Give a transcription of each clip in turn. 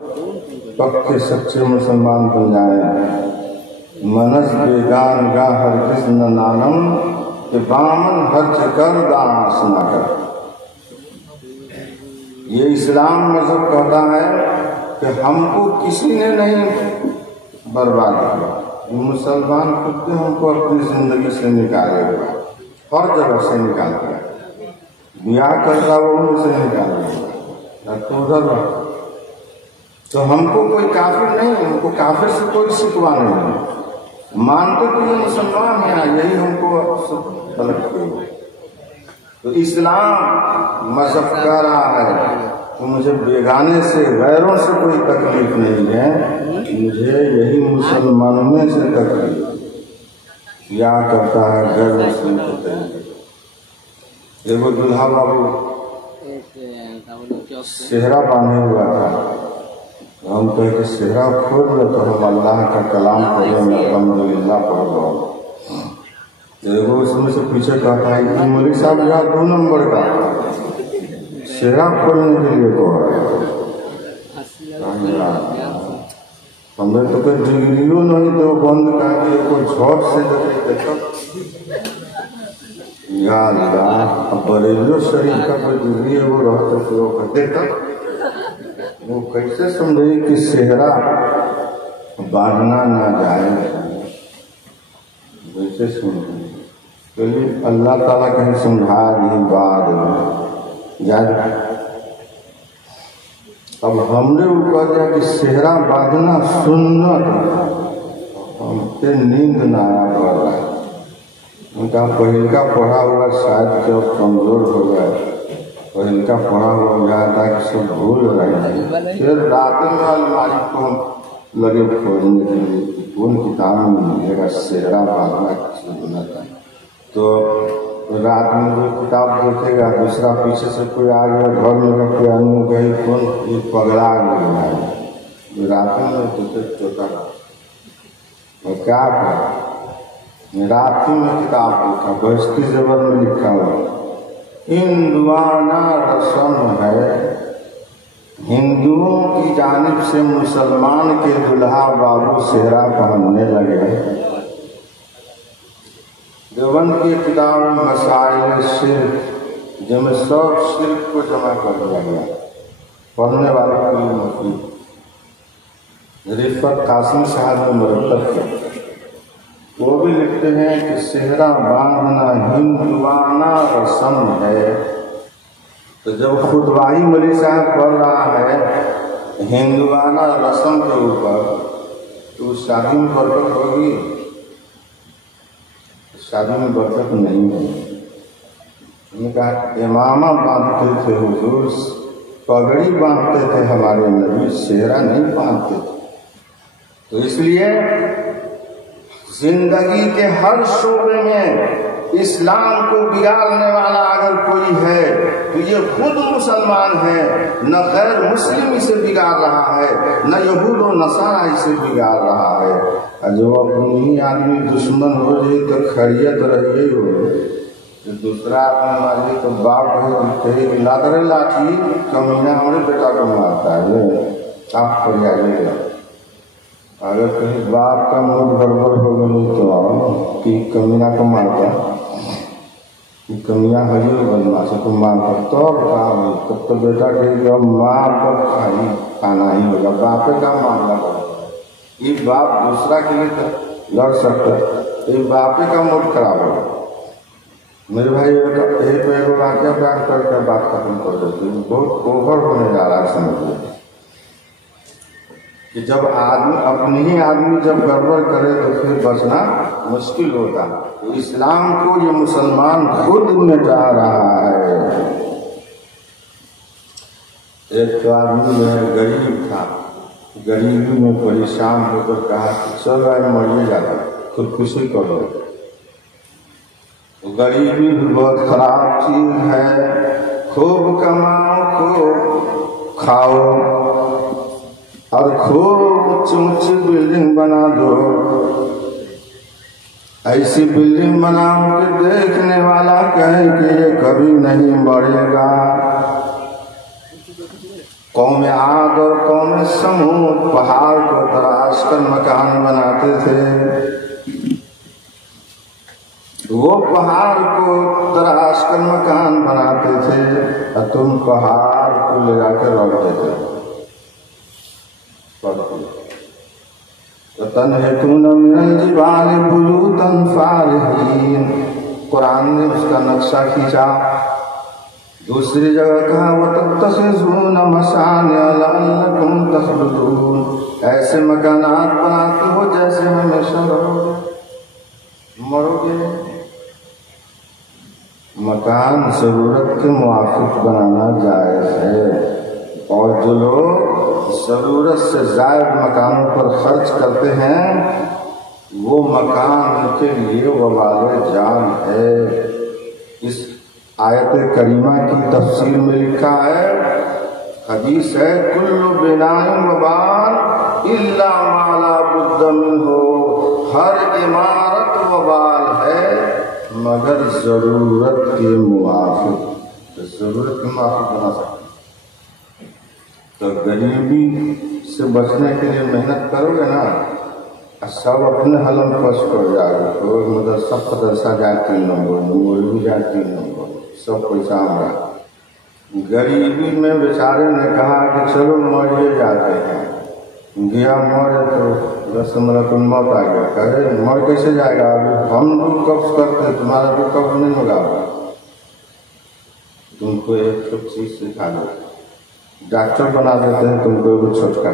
पक्के सच्चे मुसलमान बन जाए। मनस बेगान गा हर कृष्ण नानम के बामन हर्च कर दास न कर। ये इस्लाम मजहब कहता है कि हमको किसी ने नहीं बर्बाद किया, मुसलमान खुद ने हमको अपनी जिंदगी से निकाले हुआ, हर जगह से निकाल दिया, ब्याह करता वो उनसे निकाल दिया तो उधर। तो हमको कोई काफिर नहीं, हमको काफिर से कोई शिकवा नहीं, मानते तो ये मुसलमान है, यही हमको सब गलत किया। तो इस्लाम मजहब कह रहा है तो मुझे बेगाने से गैरों से कोई तकलीफ नहीं है, मुझे यही मुसलमानों में से तकलीफ। क्या करता है गैर मुस्लिम को तकलीफ। एगो दूल्हा बाबू सेहरा बांधे हुआ था, हम कहे कि सेहरा खोल लो तो हम अल्लाह का कलाम पढ़ेंगे, अल्हम्दुलिल्लाह पढ़ लो। एगो उसमें से पीछे कहता है कि मलिक साहब यहाँ 2 नंबर का सेहरा खोलने के लिए को हमें तो कोई डिग्रियो नहीं तो बंद करके कोई झोट से बरेलियो शरीफ का कोई डिग्री है वो रहता तो देता वो कैसे समझे कि सेहरा बांधना ना जाए, वैसे समझे। चलिए अल्लाह ताला कहीं समझा दी बात जाए। अब हमने ऊपर दिया कि सेहरा बांधना सुन्नत, हमसे नींद ना आया पड़ रहा है। उनका पहिलका पढ़ा हुआ शायद जब कमजोर हो गया, पहिलका पढ़ा हुआ जाता कि सब भूल रहे हैं। फिर रात में अलमारी को लगे खोजने के लिए कौन किताब में मिलेगा सेहरा बांधना किसी होना था। तो रात में कोई किताब देखेगा, दूसरा पीछे से कोई आ गया घर में रख के आने गई कौन ये पगला गया है रात में तो चोटा और क्या कर रात में किताब देखा बस्ती जबर में लिखा हुआ हिंदुआना रस्म है, हिंदुओं की जानिब से मुसलमान के दुल्हा बाबू सेहरा पहनने लगे। देवबंद की किताब मसाइल शिर्क जिनमें सब शिर्क को जमा कर दिया गया, पढ़ने वाले के लिए मफीद रिफत कासिम साहब ने मुरतब किया। वो भी लिखते हैं कि सेहरा बांधना हिंदुआना रस्म है। तो जब खुतबाही मलिक साहब पढ़ रहा है हिंदुआना रस्म के ऊपर तो शादी में बरकत होगी? शादी में बरकत नहीं है। उन्होंने कहा इमामा बांधते थे हुजूर, पगड़ी बांधते थे हमारे नबी, सेहरा नहीं बांधते थे। तो इसलिए जिंदगी के हर शोबे में इस्लाम को बिगाड़ने वाला अगर कोई है तो ये खुद मुसलमान है, न गैर मुस्लिम इसे बिगाड़ रहा है, न यहूद और नसारा इसे बिगाड़ रहा है। और जो अपनी ही आदमी दुश्मन हो जाए तो खैरियत रहिए हो, तो दूसरा आदमी मारिए तो बाप कहे लादरे लाठी कमीना हमारे बेटा को मारता है, आप फरियाइएगा। अगर कहीं बाप का मूड गड़बड़ हो गई तो कि कमीना को मारता कि कमियाँ हरी बनवा से तो मारता तब तो बेटा कहेगा माँ पर खाना ही होगा, बापे का मामला होगा। ये बाप दूसरा के लिए तो लड़ सकता है, ये बापे का मूड खराब होगा। मेरे भाई एक वाक्य बयान करके बात खत्म कर देते, बहुत ओवर होने जा रहा है समझ कि जब आदमी अपनी ही आदमी जब गड़बड़ करे तो फिर बचना मुश्किल होता। तो इस्लाम को ये मुसलमान खुद मिटा रहा है। एक तो आदमी जो है गरीब था, गरीबी में परेशान होकर कहा कि चल रहा है मरिए जाता, खुदकुशी करो। तो गरीबी भी बहुत खराब चीज है, खूब कमाओ खूब खाओ और खूब ऊंची बिल्डिंग बना दो, ऐसी बिल्डिंग बनाओ कि देखने वाला कहे कि ये कभी नहीं मरेगा। कौम आद और कौम समूद पहाड़ को तराश कर मकान बनाते थे। वो पहाड़ को तराश कर मकान बनाते थे और तुम पहाड़ को ले जाकर रख देते थे। तन हेतु न मिरल जिबाल बुयूतन फारहीन, कुरान ने उसका नक्शा खींचा। दूसरी जगह कहा वतत्तसिज़ून मसानिअ लअल्लकुम तख्लुदून, ऐसे मकानात बनाते हो जैसे हमेशा रहोगे, मरोगे। मकान जरूरत के मुआफिक बनाना जायज है, और जो लोग जरूरत से ज़ायद मकानों पर खर्च करते हैं वो मकान उनके लिए वबाल जान है। इस आयत करीमा की तफसीर में लिखा है, हदीस है, कुल्लु बिनाइन वबाल इल्ला मा ला बुद्द मिन्हु, हर इमारत वबाल है मगर जरूरत के मुआफिक, जरूरत के मुआफिक बना सकते। तो गरीबी से बचने के लिए मेहनत करोगे ना, सब अपने हलन फर्स्ट हो जाएगा। तो मतलब सब पैसा जाए 3 नंबर, मौलवी जाए 3 नंबर, सब पैसा हमारा। गरीबी में बेचारे ने कहा कि चलो मरिए जाते हैं, गया मरे तो 10 मिनट मौत आ गया। कहे मर कैसे जाएगा, अभी हम दुख कब्ज करते हैं, तुम्हारा दुख कब्ज नहीं होगा। तुमको एक सब चीज सिखा दो, डॉक्टर बना देते हैं तुमको भी छोटका,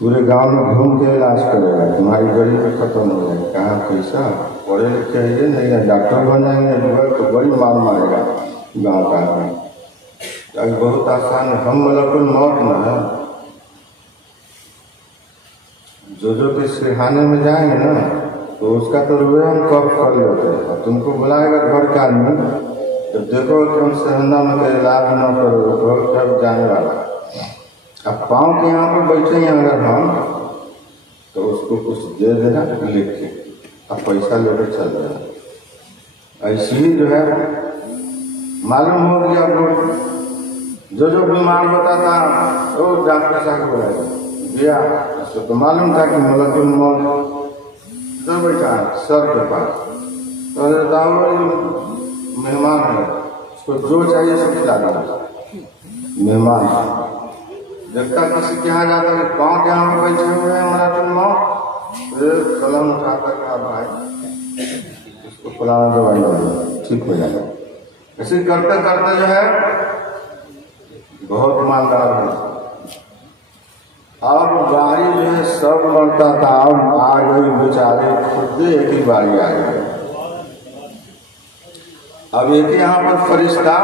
पूरे गांव में घूम के इलाज करेगा, तुम्हारी गरीबी खत्म हो जाएगी। कहाँ पैसा, पढ़े लिखे है नहीं है, डॉक्टर बन जाएंगे तो बड़ी मार मारेगा गाँव का आदमी। बहुत आसान है, हम मलकुल मौत न है। जो के सिरहाने में जाएंगे ना तो उसका तो रुए हम कब कर लेते हैं, और तुमको बुलाएगा घर का आदमी, जब देखो तुम सिरहाना में इलाज न करो तो कब जाने वाला। अब पाँव के यहाँ पर बैठे हैं अगर हम, तो उसको कुछ दे देना लिख के, अब पैसा लेकर चल जाना। ऐसे ही जो है मालूम हो गया, वो जो बीमार होता था वो डॉक्टर साहब को गया, उसको तो मालूम था कि मलकुल मौत तो बैठा सर के पास, तो मेहमान है, उसको जो चाहिए सब खिला देना। मेहमान देखता किसी के यहाँ जाता है, गाँव के यहाँ में बैठे हुए हैं मलकुल मौत, कलम उठाकर कहा भाई उसको पुराना दवाई दे, ठीक हो जाएगा। ऐसे करते करते जो है बहुत मालदार है। अब बारी जो है सब मरता था, अब आ गई बेचारे खुद एक ही बारी आ गई। अब एक यहाँ पर फरिश्ता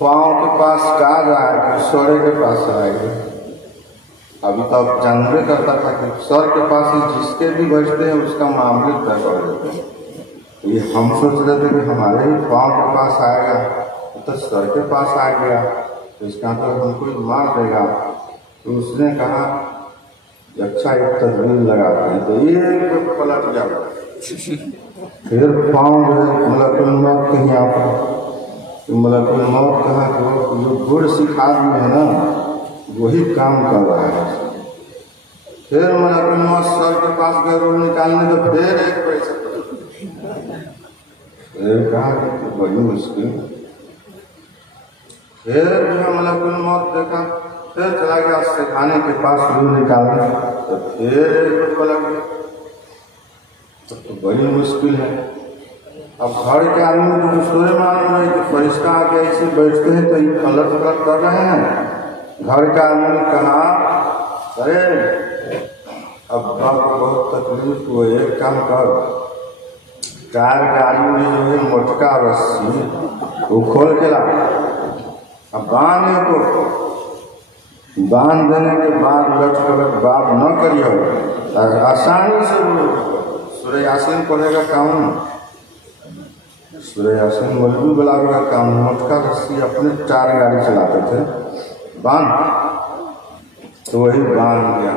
पाँव के पास का रहा है, सोरे के पास आएगा। अभी तो अब जानबे करता था कि सर के पास ही जिसके भी बैठते हैं उसका मामले तय कर देते हैं। ये हम सोच रहे थे कि हमारे ही पाँव के पास आएगा, तो सर के पास आ गया तो इसका तो हमको मार देगा। तो उसने कहा अच्छा एक तस्वीर लगाते हैं, तो ये पलट जाओ, फिर पाँव जो है मलकुल मौत कहीं यहाँ पर, तो मलकुल मौत कहा कि वो जो गुड़ सिखा दिए है ना वही काम कर रहा है। फिर मलकुल मौत सर के पास गए रोड निकालने, तो फिर एक पैसा कहा कि बड़ी मुश्किल। फिर जो है मलकुल मौत देखा, फिर चला गया सिखाने के पास रूह निकालने, तो फिर पलट गया, तो बड़ी मुश्किल है। अब घर के आदमी को दूसरे मालूम है कि फरिश्ता आके ऐसे बैठते हैं तो ये पलट पलट कर रहे हैं। घर का आदमी ने कहा अरे अब बहुत तकलीफ हुआ, एक काम कर, टायर गाड़ी में जो है मोटका रस्सी वो खोल के ला, अब बांधने को, बांध देने के बाद लट पलट बात न करिए, आसानी से सूर्य यासीन पढ़ेगा काम, सूर्य यासीन मौलवी बुलावे का काम, मोटका रस्सी अपने टायर गाड़ी चलाते थे, बांध, तो वही बांध गया।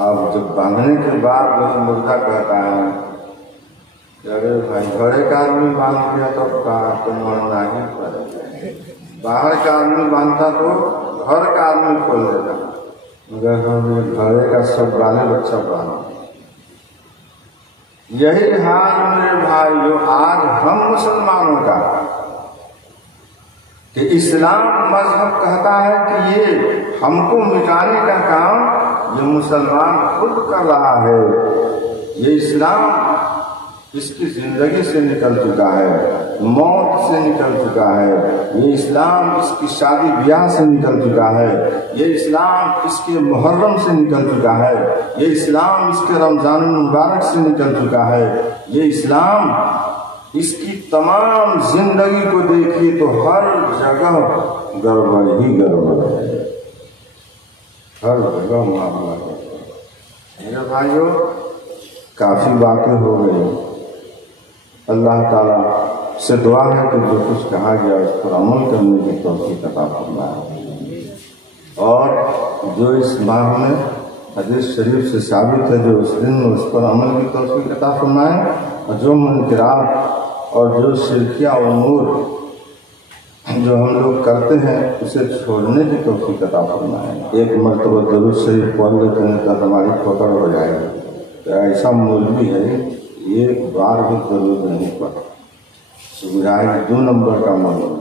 अब जब बांधने के बाद वही मुर्दा कहता है अरे भाई घरे का आदमी बांध दिया तो मरना ही पड़ेगा, बाहर का आदमी बांधता तो घर का आदमी खोल देता, मगर हम घरे का सब बाले बच्चा बांधा। यही हाल मेरे भाइयों आज हम मुसलमानों का, कि इस्लाम मजहब कहता है कि ये हमको मिटाने का काम ये मुसलमान खुद कर रहा है। ये इस्लाम इसकी जिंदगी से निकल चुका है, मौत से निकल चुका है। ये इस्लाम इसकी शादी ब्याह से निकल चुका है। ये इस्लाम इसके मुहर्रम से निकल चुका है। ये इस्लाम इसके रमजान मुबारक से निकल चुका है। ये इस्लाम इसकी तमाम जिंदगी को देखिए तो हर जगह गड़बड़ ही गड़बड़ है, हर जगह मामला है। मेरे भाइयों काफी बातें हो गई, अल्लाह ताला से दुआ है कि जो कुछ कहा गया उस पर अमल करने की तौफीक अता फरमाए, और जो इस माह में हदीस शरीफ से साबित है जो उस दिन में उस पर अमल की तौफीक अता फरमाए, और जो मुनकरात और जो शिरकिया उमूर जो हम लोग करते हैं उसे छोड़ने की तौफीक अता फरमाए। एक मरतबा दरूद शरीफ पढ़ लेते हैं तो हमारी पकड़ हो जाएगी। तो ऐसा मौलवी है एक बार भी दरूद नहीं पढ़ा, सुबह 2 नंबर का मौलवी,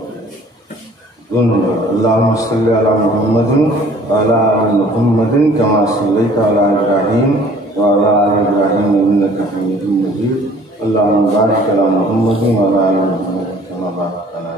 2 नंबर। अल्लाहुम्मा सल्ली अला मुहम्मदिन व अला आलि मुहम्मदिन कमा सल्लैता अला इब्राहीम व अला आलि इब्राहीम इन्नका हमीदुम मजीद। अल्लाहुम्मा बारिक अला मुहम्मदिन व अला आलि मुहम्मदिन कमा बारकता अला